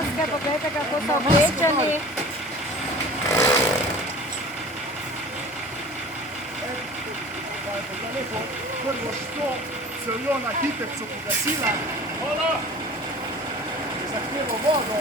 maske, poglejte, kako so oblečeni. Prvo što se jo na hitec so pogasila, zahtevo vodo.